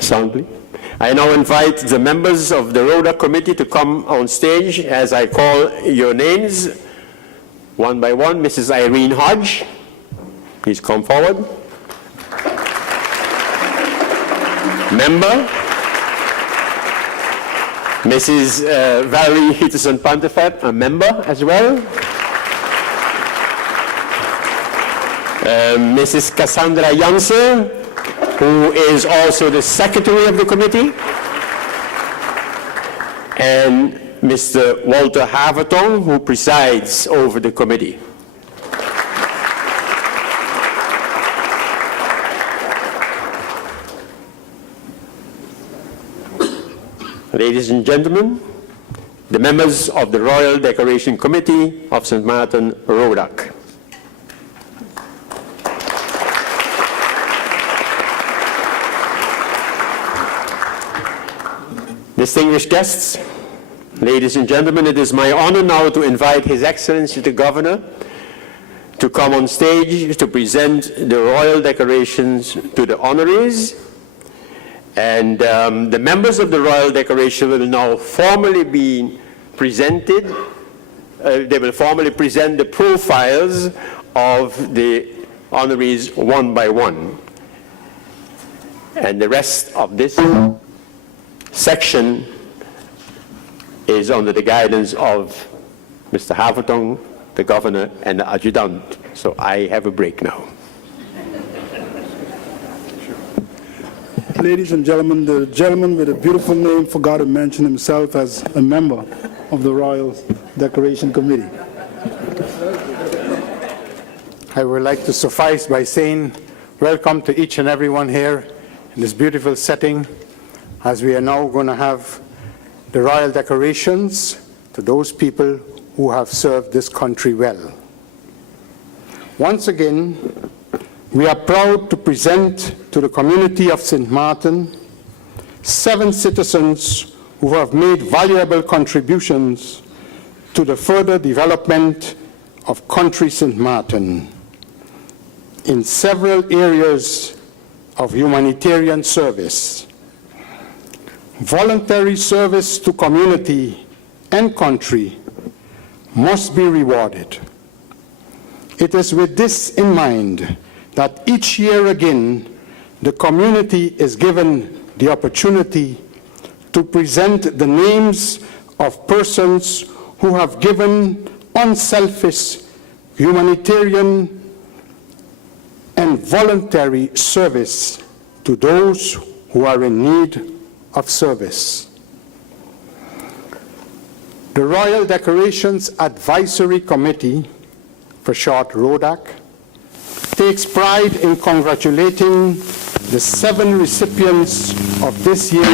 soundly. I now invite the members of the RODA committee to come on stage as I call your names one by one. Mrs. Irene Hodge, please come forward. Member. Mrs. Valerie Hitterson-Pantefet, a member as well. Mrs. Cassandra Janssen, who is also the secretary of the committee. And Mr. Walter Havertong, who presides over the committee. Ladies and gentlemen, the members of the Royal Decoration Committee of St. Martin, Rodak. Distinguished guests, ladies and gentlemen, it is my honor now to invite His Excellency the Governor to come on stage to present the royal decorations to the honorees. And the members of the royal decoration will now formally be presented. They will formally present the profiles of the honorees one by one. And the rest of this section is under the guidance of Mr. Havertong, the Governor, and the Adjutant. So I have a break now. Ladies and gentlemen, the gentleman with a beautiful name forgot to mention himself as a member of the Royal Decoration Committee. I would like to suffice by saying welcome to each and everyone here in this beautiful setting, as we are now going to have the royal decorations to those people who have served this country well. Once again, we are proud to present to the community of St. Martin 7 citizens who have made valuable contributions to the further development of country St. Martin in several areas of humanitarian service. Voluntary service to community and country must be rewarded. It is with this in mind that each year again, the community is given the opportunity to present the names of persons who have given unselfish humanitarian and voluntary service to those who are in need of service. The Royal Decorations Advisory Committee, for short RODAC, takes pride in congratulating the 7 recipients of this year's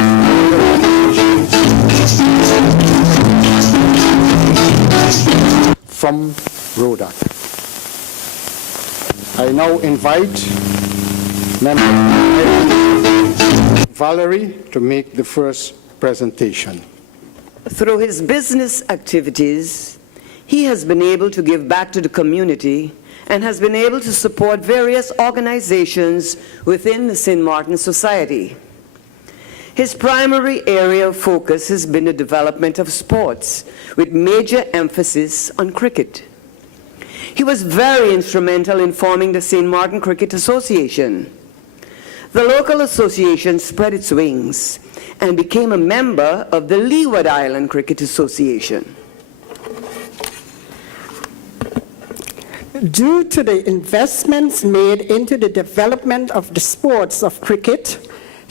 from RODAC. I now invite Member Valerie to make the first presentation. Through his business activities, he has been able to give back to the community and has been able to support various organizations within the St. Martin Society. His primary area of focus has been the development of sports, with major emphasis on cricket. He was very instrumental in forming the St. Martin Cricket Association. The local association spread its wings and became a member of the Leeward Island Cricket Association. Due to the investments made into the development of the sports of cricket,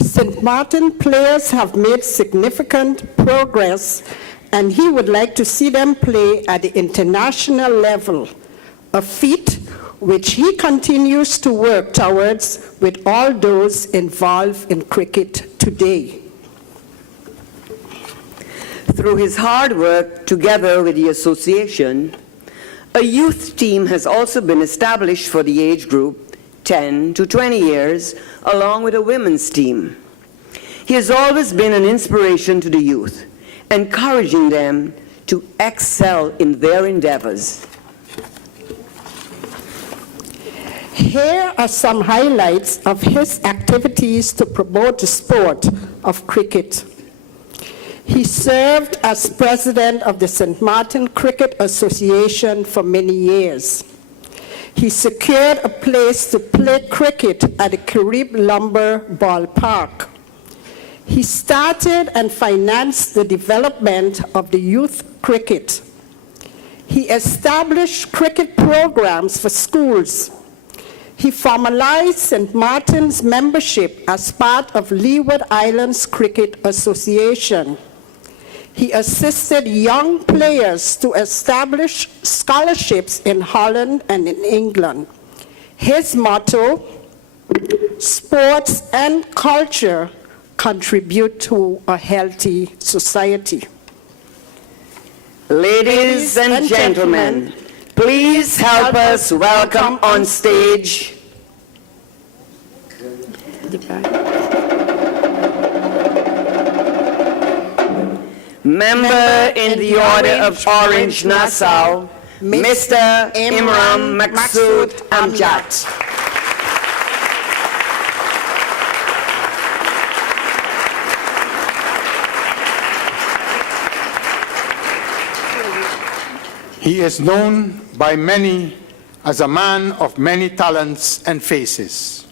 St. Martin players have made significant progress, and he would like to see them play at the international level, a feat which he continues to work towards with all those involved in cricket today. Through his hard work together with the association, a youth team has also been established for the age group 10 to 20 years, along with a women's team. He has always been an inspiration to the youth, encouraging them to excel in their endeavors. Here are some highlights of his activities to promote the sport of cricket. He served as president of the St. Martin Cricket Association for many years. He secured a place to play cricket at the Carib Lumber Ballpark. He started and financed the development of the youth cricket. He established cricket programs for schools. He formalized St. Martin's membership as part of Leeward Islands Cricket Association. He assisted young players to establish scholarships in Holland and in England. His motto, sports and culture contribute to a healthy society. Ladies and gentlemen, please help us welcome on stage Member in the Order of Orange Nassau, Mr. Imran Maksud Amjad. He is known by many as a man of many talents and faces.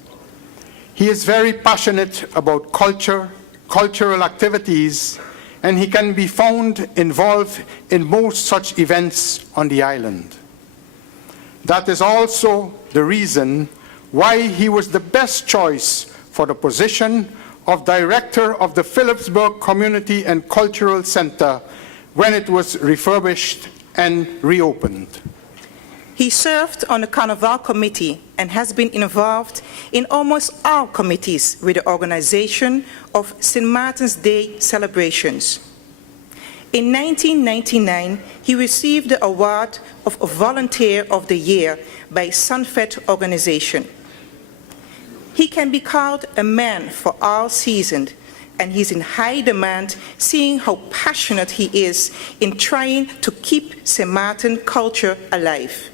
He is very passionate about cultural activities, and he can be found involved in most such events on the island. That is also the reason why he was the best choice for the position of director of the Phillipsburg Community and Cultural Center when it was refurbished and reopened. He served on the Carnival Committee and has been involved in almost all committees with the organization of St. Martin's Day celebrations. In 1999, he received the award of Volunteer of the Year by Sunfed organization. He can be called a man for all seasons, and he's in high demand, seeing how passionate he is in trying to keep St. Martin culture alive.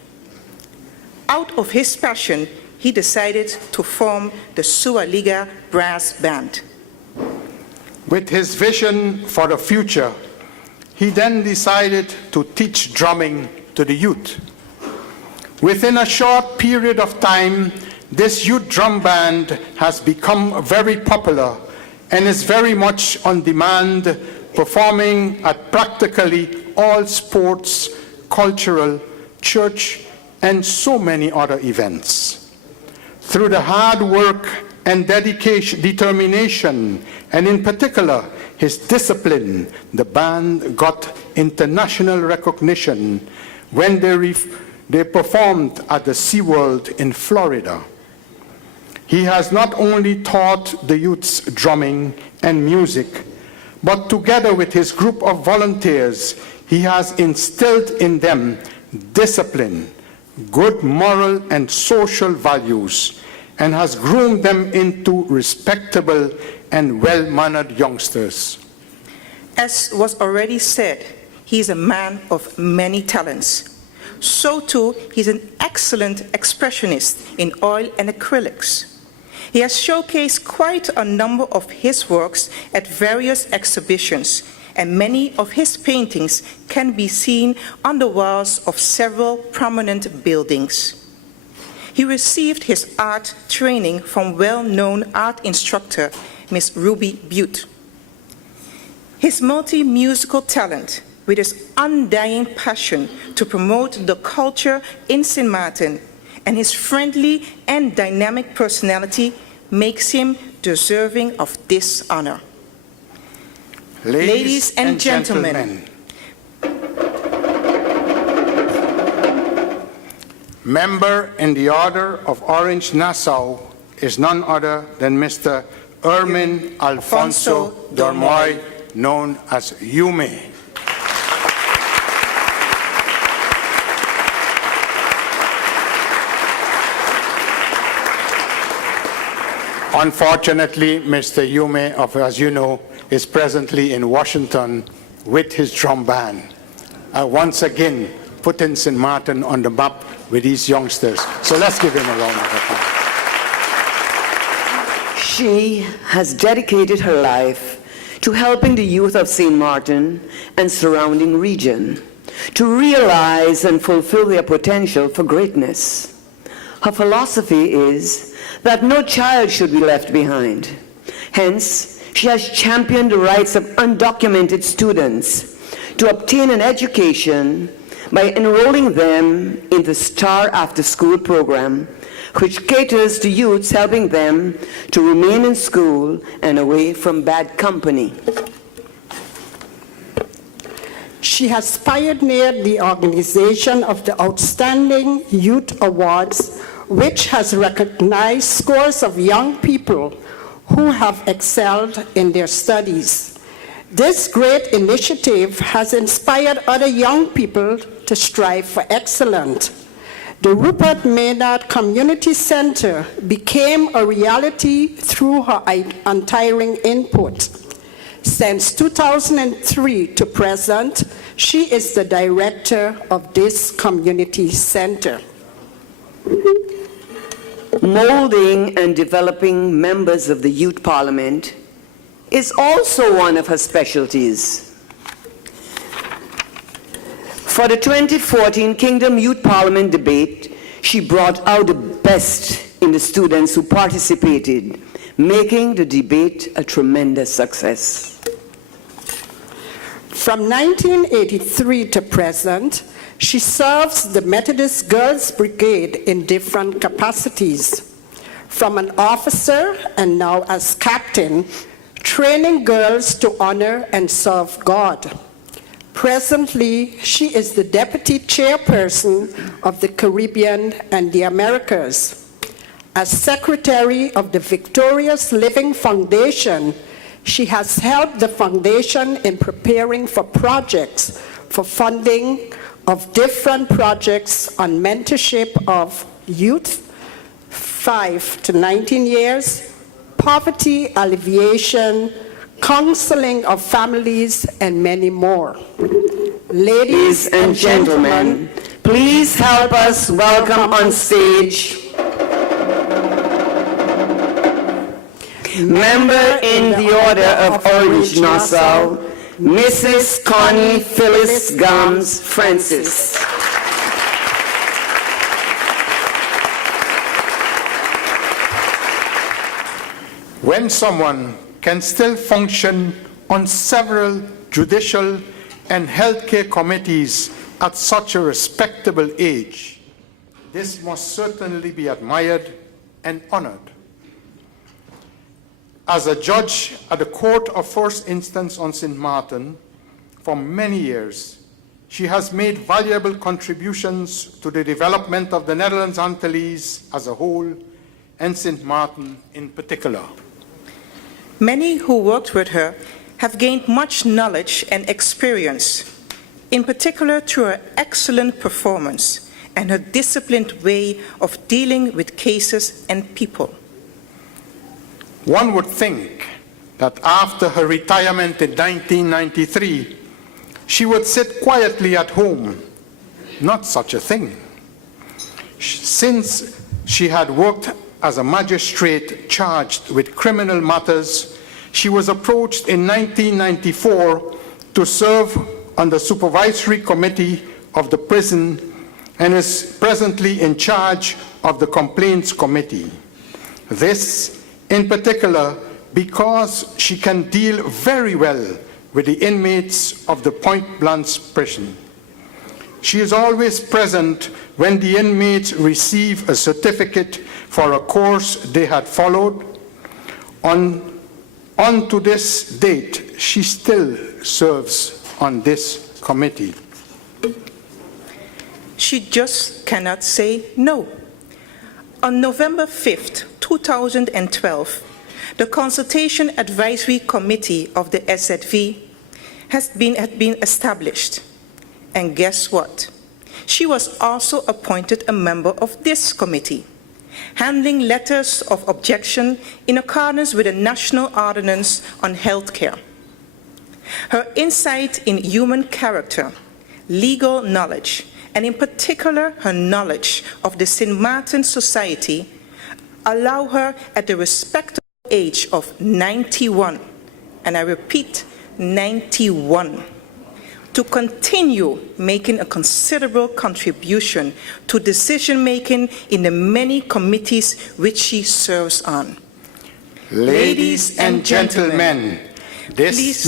Out of his passion, he decided to form the Sualiga Brass Band. With his vision for the future, he then decided to teach drumming to the youth. Within a short period of time, this youth drum band has become very popular and is very much on demand, performing at practically all sports, cultural, church, and so many other events. Through the hard work and determination, and in particular, his discipline, the band got international recognition when they performed at the SeaWorld in Florida. He has not only taught the youths drumming and music, but together with his group of volunteers, he has instilled in them discipline, good moral and social values, and has groomed them into respectable and well-mannered youngsters. As was already said, he is a man of many talents. So too, he's an excellent expressionist in oil and acrylics. He has showcased quite a number of his works at various exhibitions, and many of his paintings can be seen on the walls of several prominent buildings. He received his art training from well-known art instructor, Miss Ruby Butte. His multi-musical talent, with his undying passion to promote the culture in St. Martin, and his friendly and dynamic personality makes him deserving of this honor. Ladies and gentlemen, member in the Order of Orange Nassau is none other than Mr. Ermin Alfonso Dormoy, known as Yume. Unfortunately, Mr. Yume, as you know, is presently in Washington with his drum band. Once again, putting St. Martin on the map with these youngsters. So let's give him a round of applause. She has dedicated her life to helping the youth of St. Martin and surrounding region to realize and fulfill their potential for greatness. Her philosophy is that no child should be left behind. Hence, she has championed the rights of undocumented students to obtain an education by enrolling them in the STAR after-school program, which caters to youths, helping them to remain in school and away from bad company. She has pioneered the organization of the Outstanding Youth Awards, which has recognized scores of young people who have excelled in their studies. This great initiative has inspired other young people to strive for excellence. The Rupert Maynard Community Center became a reality through her untiring input. Since 2003 to present, she is the director of this community center. Molding and developing members of the Youth Parliament is also one of her specialties. For the 2014 Kingdom Youth Parliament debate, she brought out the best in the students who participated, making the debate a tremendous success. From 1983 to present, she serves the Methodist Girls Brigade in different capacities, from an officer and now as captain, training girls to honor and serve God. Presently, she is the deputy chairperson of the Caribbean and the Americas. As secretary of the Victorious Living Foundation, she has helped the foundation in preparing for projects for funding of different projects on mentorship of youth 5 to 19 years, poverty alleviation, counseling of families, and many more. Ladies and gentlemen, please help us welcome on stage Member in the Order of Orange Nassau, Mrs. Connie Phyllis Gums Francis. When someone can still function on several judicial and healthcare committees at such a respectable age, this must certainly be admired and honored. As a judge at the Court of First Instance on St. Martin for many years, she has made valuable contributions to the development of the Netherlands Antilles as a whole and St. Martin in particular. Many who worked with her have gained much knowledge and experience, in particular through her excellent performance and her disciplined way of dealing with cases and people. One would think that after her retirement in 1993, she would sit quietly at home. Not such a thing. Since she had worked as a magistrate charged with criminal matters, she was approached in 1994 to serve on the supervisory committee of the prison and is presently in charge of the complaints committee. This in particular because she can deal very well with the inmates of the Point Blanc prison. She is always present when the inmates receive a certificate for a course they had followed. On to this date, she still serves on this committee. She just cannot say no. On November 5th, 2012, the Consultation Advisory Committee of the SZV had been established. And guess what? She was also appointed a member of this committee, handling letters of objection in accordance with the National Ordinance on Healthcare. Her insight in human character, legal knowledge, and in particular her knowledge of the St. Martin Society allow her at the respectable age of 91, and I repeat, 91, to continue making a considerable contribution to decision-making in the many committees which she serves on. Ladies and gentlemen, this please,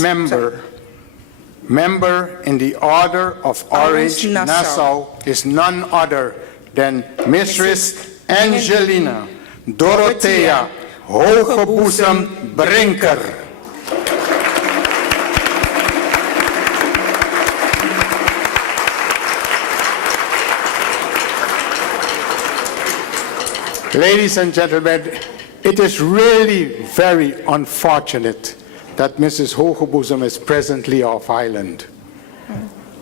member in the Order of Orange Nassau is none other than Mrs. Angelina Dorothea Hogebusem Brinker. Ladies and gentlemen, it is really very unfortunate that Mrs. Hogebusem is presently off island.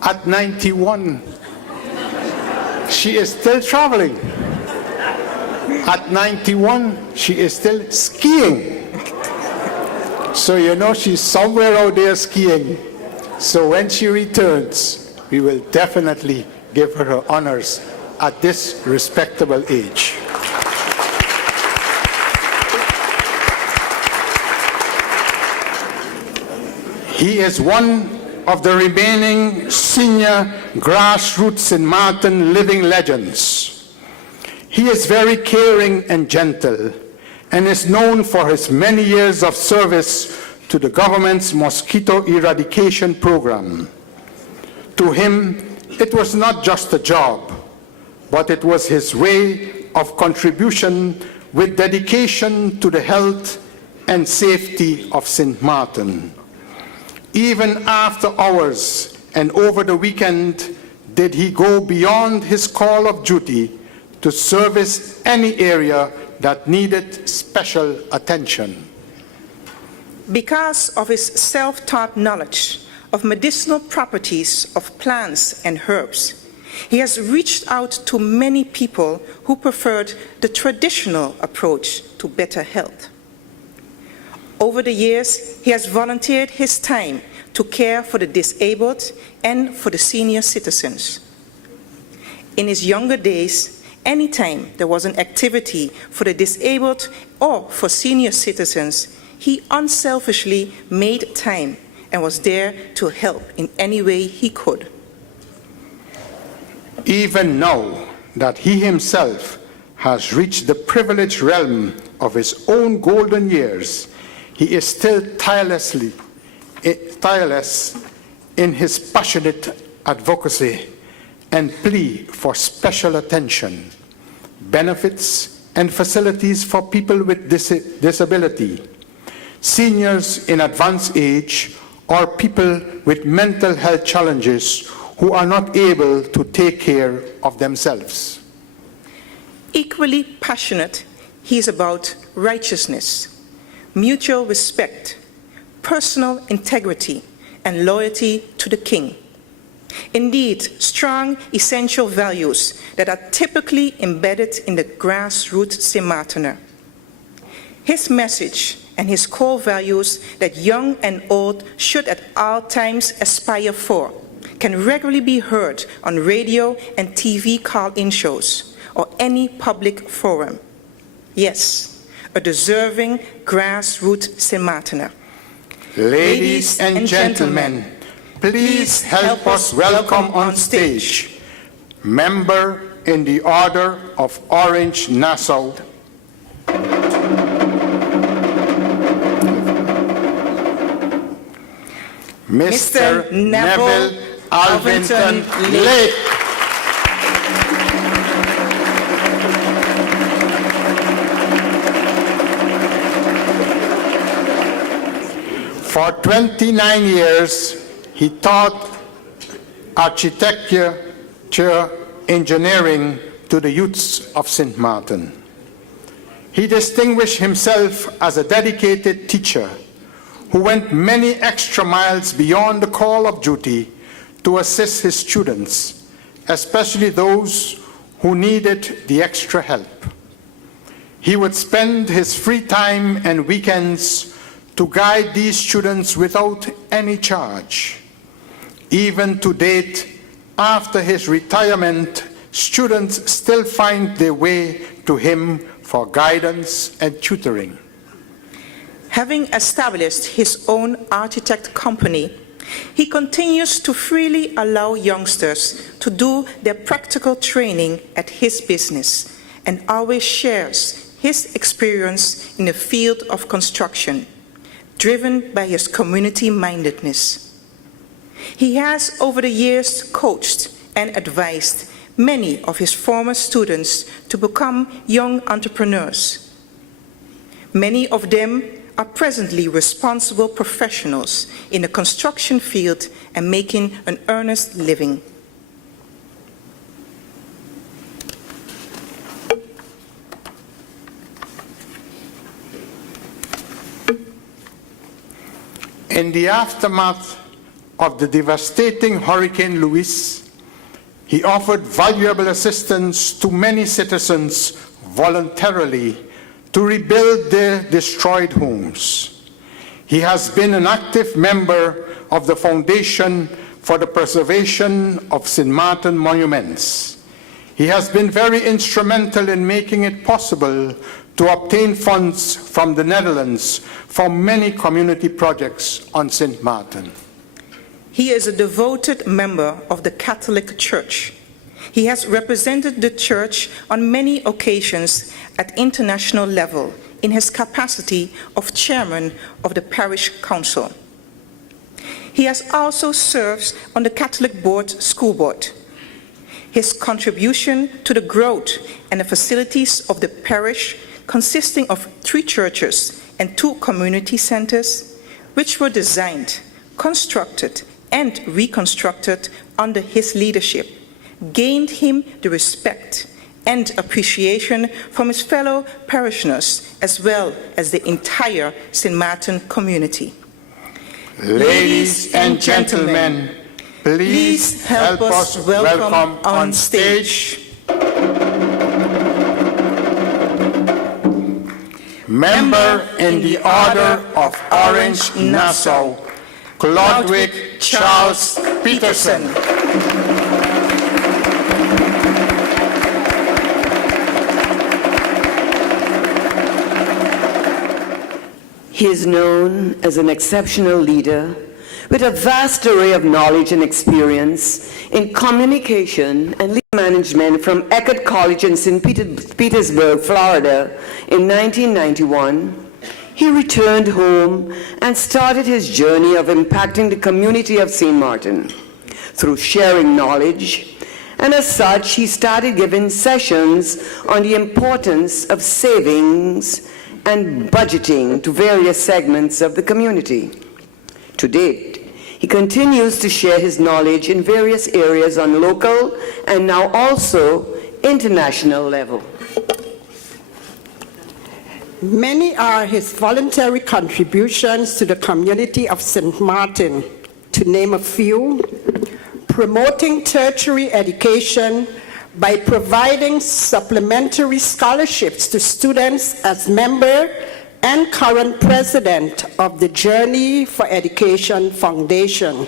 At 91, she is still traveling. At 91, she is still skiing. So you know she's somewhere out there skiing. So when she returns, we will definitely give her honors at this respectable age. He is one of the remaining senior grassroots St. Martin living legends. He is very caring and gentle and is known for his many years of service to the government's mosquito eradication program. To him, it was not just a job, but it was his way of contribution with dedication to the health and safety of St. Martin. Even after hours and over the weekend, did he go beyond his call of duty to service any area that needed special attention. Because of his self-taught knowledge of medicinal properties of plants and herbs, he has reached out to many people who preferred the traditional approach to better health. Over the years, he has volunteered his time to care for the disabled and for the senior citizens. In his younger days, anytime there was an activity for the disabled or for senior citizens, he unselfishly made time and was there to help in any way he could. Even now that he himself has reached the privileged realm of his own golden years, he is still tireless in his passionate advocacy and plea for special attention, benefits, and facilities for people with disability, seniors in advanced age, or people with mental health challenges who are not able to take care of themselves. Equally passionate, he is about righteousness, mutual respect, personal integrity, and loyalty to the King. Indeed, strong, essential values that are typically embedded in the grassroots St. Martiner. His message and his core values that young and old should at all times aspire for can regularly be heard on radio and TV call-in shows or any public forum. Yes, a deserving grassroots St. Martiner. Ladies and gentlemen, please help us welcome on stage member in the Order of Orange Nassau, Mr. Neville Alvington Lake. For 29 years, he taught architecture, engineering to the youths of St. Martin. He distinguished himself as a dedicated teacher who went many extra miles beyond the call of duty to assist his students, especially those who needed the extra help. He would spend his free time and weekends to guide these students without any charge. Even to date, after his retirement, students still find their way to him for guidance and tutoring. Having established his own architect company, he continues to freely allow youngsters to do their practical training at his business and always shares his experience in the field of construction, driven by his community-mindedness. He has over the years coached and advised many of his former students to become young entrepreneurs. Many of them are presently responsible professionals in the construction field and making an earnest living. In the aftermath of the devastating Hurricane Louis, he offered valuable assistance to many citizens voluntarily to rebuild their destroyed homes. He has been an active member of the Foundation for the Preservation of St. Martin Monuments. He has been very instrumental in making it possible to obtain funds from the Netherlands for many community projects on St. Martin. He is a devoted member of the Catholic Church. He has represented the Church on many occasions at international level in his capacity of chairman of the parish council. He has also served on the Catholic School Board. His contribution to the growth and the facilities of the parish, consisting of 3 churches and 2 community centers, which were designed, constructed, and reconstructed under his leadership, gained him the respect and appreciation from his fellow parishioners as well as the entire St. Martin community. Ladies and gentlemen, please help us welcome on stage Member in the Order of Orange Nassau, Clodwick Charles Peterson. He is known as an exceptional leader with a vast array of knowledge and experience in communication and leadership management from Eckerd College in St. Petersburg, Florida in 1991. He returned home and started his journey of impacting the community of St. Martin through sharing knowledge, and as such, he started giving sessions on the importance of savings and budgeting to various segments of the community. To date, he continues to share his knowledge in various areas on local and now also international level. Many are his voluntary contributions to the community of St. Martin. To name a few: promoting tertiary education by providing supplementary scholarships to students as member and current president of the Journey for Education Foundation,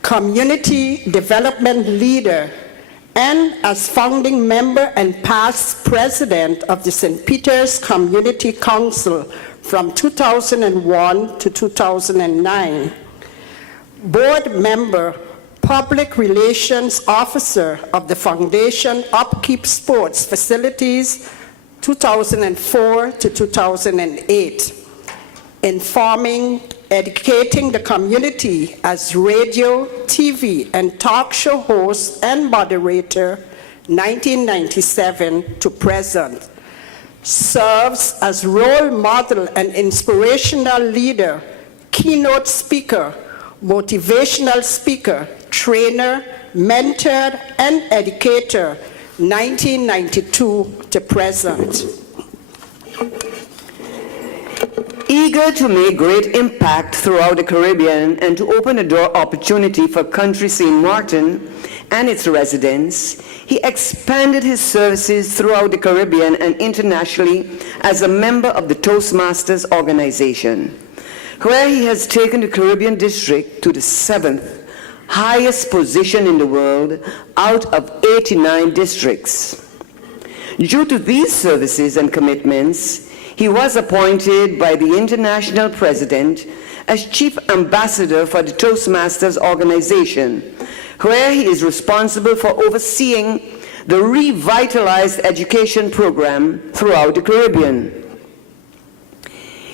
community development leader, and as founding member and past president of the St. Peter's Community Council from 2001 to 2009, board member, public relations officer of the Foundation Upkeep Sports Facilities 2004 to 2008, informing, educating the community as radio, TV, and talk show host and moderator 1997 to present, serves as role model and inspirational leader, keynote speaker, motivational speaker, trainer, mentor, and educator 1992 to present. Eager to make great impact throughout the Caribbean and to open a door opportunity for country St. Martin and its residents, he expanded his services throughout the Caribbean and internationally as a member of the Toastmasters organization, where he has taken the Caribbean district to the 7th highest position in the world out of 89 districts. Due to these services and commitments, He was appointed by the international president as chief ambassador for the Toastmasters organization, where he is responsible for overseeing the revitalized education program throughout the Caribbean.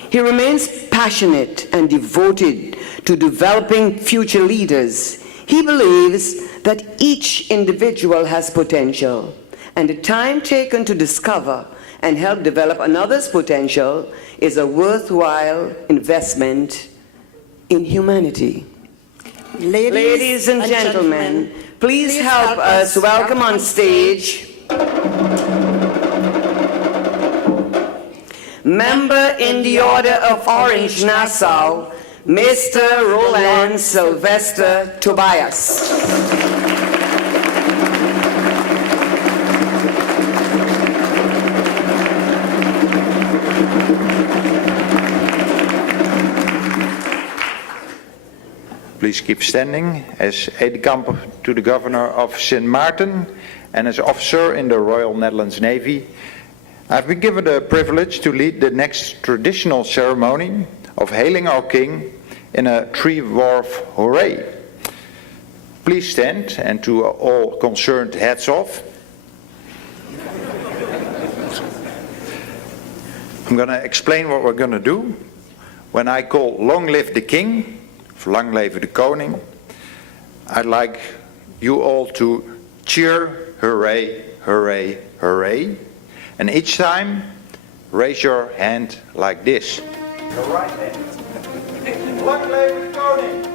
He remains passionate and devoted to developing future leaders. He believes that each individual has potential, and the time taken to discover and help develop another's potential is a worthwhile investment in humanity. Ladies and gentlemen, please help us welcome on stage Member in the Order of Orange Nassau, Mr. Roland Sylvester Tobias. Please keep standing. As aide-de-camp to the Governor of Sint Maarten and as officer in the Royal Netherlands Navy, I've been given the privilege to lead the next traditional ceremony of hailing our King in a three-wharf hooray. Please stand, and to all concerned, hats off. I'm going to explain what we're going to do. When I call "Long live the King," Lang leve de koning, I'd like you all to cheer, hooray, hooray, hooray. And each time, raise your hand like this. Your right hand. Lang leve de koning.